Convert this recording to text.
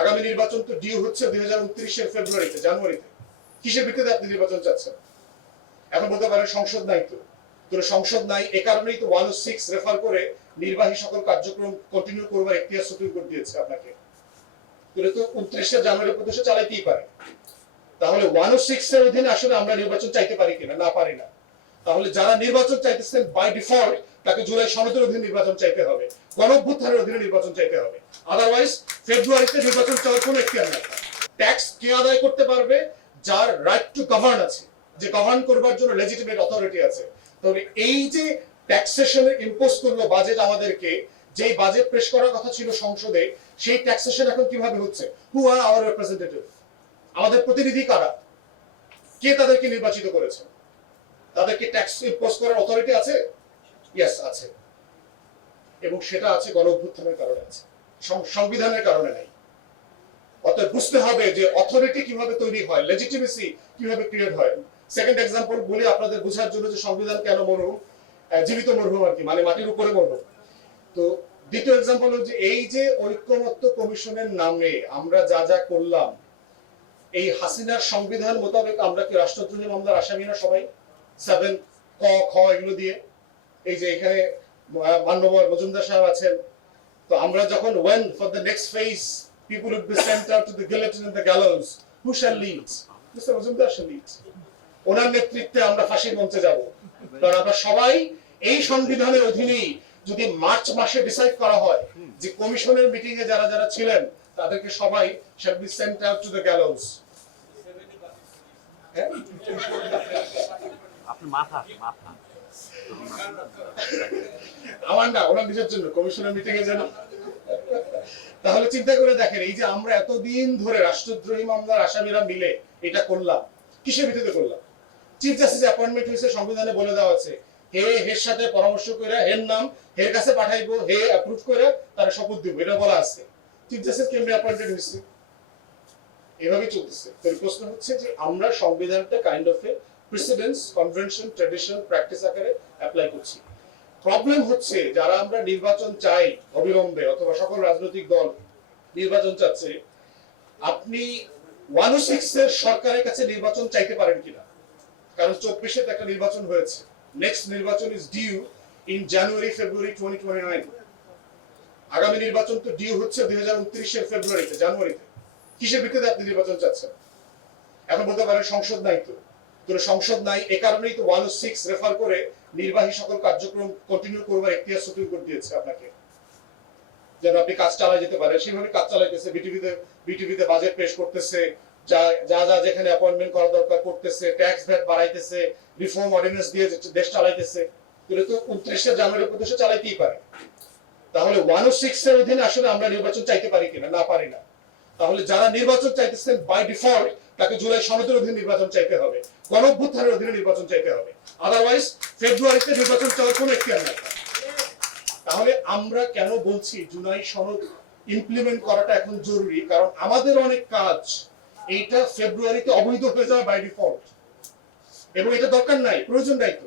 আগামী নির্বাচন তো ডিউ হচ্ছে দুই হাজার উনত্রিশের ফেব্রুয়ারিতে, জানুয়ারিতে। কিসের ভিত্তিতে আপনি নির্বাচন চাচ্ছেন? এখন বলতে পারেন সংসদ নাই তো। সংসদ নাই, এ কারণেই তো ওয়ান সিক্স রেফার করে নির্বাহী সকল কার্যক্রম কন্টিনিউ করবার এখতিয়ার সুপ্রিম কোর্ট দিয়েছে আপনাকে। তো উনত্রিশে জানুয়ারি চালাইতেই পারে। তাহলে ওয়ান সিক্স এর অধীনে আসলে আমরা নির্বাচন চাইতে পারি কিনা? না পারি না। তাহলে যারা নির্বাচন চাইতেছেন বাই ডিফল্ট তাকে জুলাই সনদের অধীনে নির্বাচন চাইতে হবে। গণভ্যুত্থানের অধীনে নির্বাচন চাইতে হবে। আদারওয়াইজ ফেব্রুয়ারিতে নির্বাচন চাওয়ার কোনো এখতিয়ার নাই ট্যাক্স কে আদায় করতে পারবে যার রাইট টু গভর্ন আছে, যে গভর্ন করবার জন্য লেজিটিমেট অথরিটি আছে। তবে এই যে ট্যাক্সেশন ইম্পোজ করল বাজেট আমাদেরকে, যেই বাজেট পেশ করার কথা ছিল সংসদে, সেই ট্যাক্সেশন এখন কীভাবে হচ্ছে? হু আর আওয়ার রিপ্রেজেন্টেটিভ আমাদের প্রতিনিধি কারা? কে তাদেরকে নির্বাচিত করেছে? তাদেরকে ট্যাক্স ইম্পোজ করার অথরিটি আছে? ইয়েস আছে। এবং সেটা আছে গণ অভ্যুত্থানের কারণে আছে। সংবিধানের কারণে নাই। অতএব বুঝতে হবে যে অথরিটি কীভাবে তৈরি হয় লেজিটিমেসি কীভাবে ক্রিয়েট হয়। সেকেন্ড এক্সাম্পল বলি আপনাদের বোঝার জন্য যে সংবিধান কেন মরহুম জীবিত মরহুম আর কি মানে মাটির উপরে মরহুম তো দ্বিতীয় এক্সাম্পল হচ্ছে এই যে ঐক্যমত্য কমিশনের নামে আমরা যা যা করলাম, এই হাসিনার সংবিধান মোতাবেক আমরা কি রাষ্ট্রদ্রোহী মামলার আসামি না সবাই? সেভেন ক, খ, এগুলো দিয়ে। এই যে এখানে মান্যবর মজুমদার সাহেব আছেন তো আমরা যখন well for the next phase people would be sent out to the guillotine and the gallows who shall lead mister Majumdar shall lead ওনার নেতৃত্বে আমরা ফাঁসির মঞ্চে যাব। কারণ আমরা সবাই এই সংবিধানের অধীনেই যদি মার্চ মাসে ডিসাইড করা হয় যে কমিশনের মিটিং এ যারা যারা ছিলেন, তাদেরকে সবাই shall be sent out to the gallows আপনি মাথা মাথা। আমার তাহলে চিন্তা করে দেখেন, এই যে আমরা এতদিন ধরে রাষ্ট্রদ্রোহী মামলার আসামিরা মিলে এটা করলাম, কিসের ভিত্তিতে করলাম? চিফ জাস্টিস অ্যাপয়েন্টমেন্ট হয়েছে, সংবিধানে বলে দেওয়া আছে, হে, হের সাথে পরামর্শ করে হের নাম, হের কাছে পাঠাইবো, হে অ্যাপ্রুভ করে তারা শপথ দিব, এটা বলা আছে। চিফ জাস্টিস কেমনি অ্যাপয়েন্টেড হয়েছে? এভাবেই চলতেছে। প্রশ্ন হচ্ছে যে আমরা সংবিধানটা kind of precedence convention tradition practice আকারে অ্যাপ্লাই করছি। প্রবলেম হচ্ছে যারা আমরা নির্বাচন চাই অবিলম্বে অথবা সকল রাজনৈতিক দল নির্বাচন চাচ্ছে, আপনি ওয়ান সিক্স এর সরকারের কাছে নির্বাচন চাইতে পারেন কিনা? কারণ চব্বিশে একটা নির্বাচন হয়েছে। নেক্সট নির্বাচন is due in January February twenty twenty nine আগামী নির্বাচন তো ডিউ হচ্ছে দুই হাজার উনত্রিশের ফেব্রুয়ারিতে জানুয়ারিতে কিসের ভিত্তিতে আপনি নির্বাচন চাচ্ছেন? এখন বলতে পারেন সংসদ নাই তো। তো সংসদ নাই, এ কারণেই তো ওয়ান সিক্স রেফার করে নির্বাহী সকল কার্যক্রম কন্টিনিউ করবার সুপ্রিম কোর্ট দিয়েছে আপনাকে। যেন আপনি কাজ যেতে পারেন। সেভাবে কাজ চালাইতেছে বিটিভিতে বিটিভিতে বাজেট পেশ করতেছে, যা যা যা যেখানে অ্যাপয়েন্টমেন্ট করা দরকার করতেছে ট্যাক্স ভ্যাট বাড়াইতেছে রিফর্ম দিয়ে দেশ চালাইতেছে। এগুলো তো উনত্রিশে জানুয়ারি পর্যন্ত চালাইতেই পারে। তাহলে ওয়ান সিক্স এর অধীনে আসলে আমরা নির্বাচন চাইতে পারি কিনা? না পারি না। তাহলে যারা নির্বাচন চাইতেছেন বাই ডিফল্ট তাকে জুলাই সনদের অধীনে নির্বাচন চাইতে হবে। গণভ্যুত্থানের অধীনে নির্বাচন চাইতে হবে। আদারওয়াইজ ফেব্রুয়ারিতে নির্বাচন চাওয়ার কোনো এখতিয়ার নাই। তাহলে আমরা কেন বলছি জুলাই সনদ ইমপ্লিমেন্ট করাটা এখন জরুরি? কারণ আমাদের অনেক কাজ এইটা ফেব্রুয়ারিতে অবৈধ হয়ে যাবে বাই ডিফল্ট এবং এটা দরকার নাই, প্রয়োজন নাই তো।